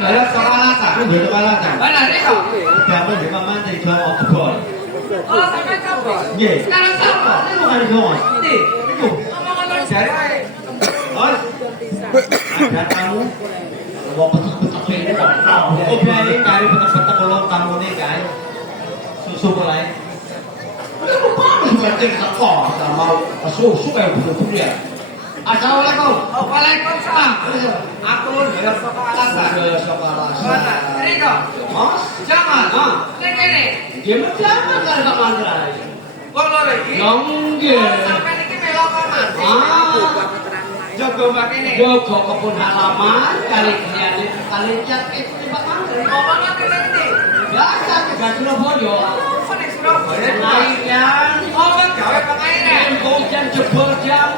bayar alasan. Aku nggak tahu alasan. Benar itu. Siapa yang paman dari jual obor? Oh, sampai kapan? Iya. Sekarang siapa? Ini bukan itu mas. Ini. Ngomong-ngomong dari. Oh, ada kamu. Mau petak-petak ini kok. Oh, biarin cari petak-petak belum kamu nih kan. Susu mulai. Penting sekali sama susu kayak betul-betul ya. Assalamualaikum. Waalaikumsalam. Aku bayar alasan. Bayar alasan. Mana? Riko. Mas, Jangan. Ning kene. dia macam kan Pak Mandra. Wong loro iki. Nggih. Sampai niki melo Mas. Jogo mbak kene. Jogo kebun halaman kali kalian kali cat itu Pak Mandra. Ngomongnya kene iki. Biasa ke Surabaya. Kok ning Surabaya? Naiknya. Oh, kan gawe pengaine. Hujan jebol jam.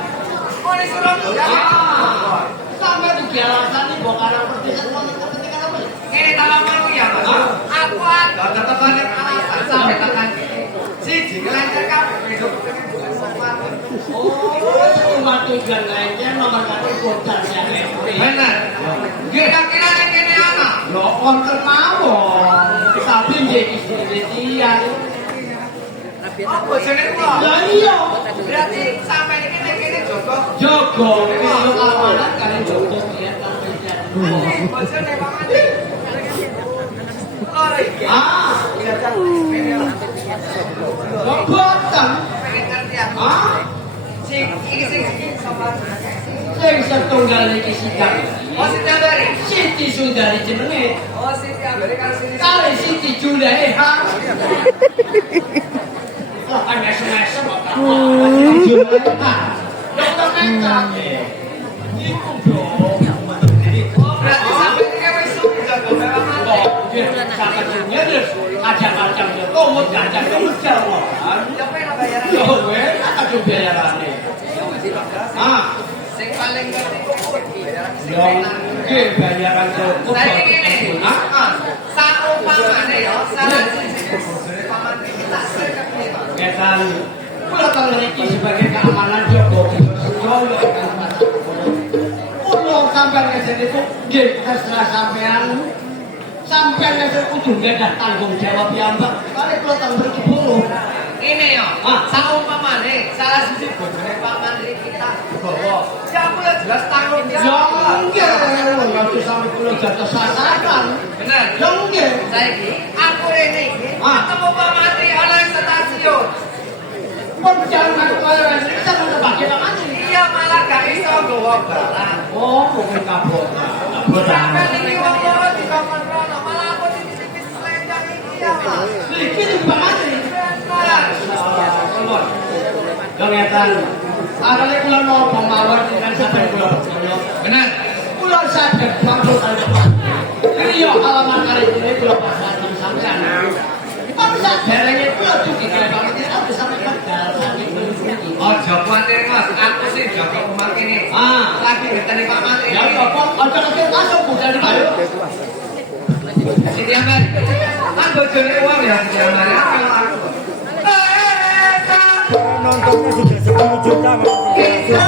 Oh, ning Surabaya. Sampai di alasan ini bongkaran kepentingan apa? Ini tanaman ya, Mas. Aku ada tetepanan alasan sampai tekan. Siji kelencer kabeh hidup Oh, cuma tujuan lainnya nomor satu kodanya. bener. Kira-kira ning kene ana. Lo konten mawon. Tapi nggih istri dia. Oh, bojone kula. Lah iya. Berarti sampai ini ning kene Joko. Jogo, kalau kalamanan kalian jogo ya Bojone Pak Mandi. Loro iki. Ah, boten. Pengen ngerti aku. Ah, Sing sapa? sing setunggal iki sidang. Oh, Siti Ambari. Siti Sundari jenenge. Oh, Siti Ambari karo Siti. Kali Siti Juliani ha. Lah kan mesem-mesem kok. Juliani ha. Dokter Mekah. Iku dong. Oh, berarti sampai ini wis jago Pak Mandi. Sampai nyedus ajang-ajang yo komut ajang komut jawa. Ya pengen bayaran. Yo weh, ada bayarane. Ah, Sing paling ngerti kok bayaran sing yo enak. nggih bayaran cukup. Saiki ngene. Ah, Saupamane ya, salah siji bojone Pak Mandi kita sregep Pak. ketan. Kula tanggal iki sebagai keamanan Joko Sejoyo. Kulo sampean ngesen itu nggih terserah sampean. Sampean ngesen kudu gadah tanggung jawab piyambak. Kali kula tanggung berkeburu. Ini ya, saupamane salah siji bojone Pak Mandi kita bawa. Ya aku ya jelas tanggung Ya jawab. nggih, ya sampe kula jatuh sasaran. Bener. Ya nggih. Saiki aku rene iki Ah. ketemu Pak Mandi ana ing stasiun. Pun jangan aku kaya ini kan udah pakai tangan ini. Iya malah gak iso nggawa barang. Oh, mungkin kabur. Kabur Sampai niki wong loro dikongkon rono, malah aku dititipis selendang iki ya, Mas. Lipin di banget ini. Bener. Kelihatan. Arane kula mau pemawar dengan sampai kula percaya. Bener. Kula sadar bangsa kali depan. Ini yo halaman kali ini kula pasangan sampean. Tapi sadarane kula cuci kaya banget ini sampai sampai pedal sampai ini. Ojo kuwatir, Mas. Aku sih jaga umat ini. Ah, Lagi ngeteni Pak Mandi. ya kok aja kasih masuk budal di bayu. Siti Ambari. Kan bojone uang ya Siti Ambari. Aku. Nontonnya sudah 10 juta. Kita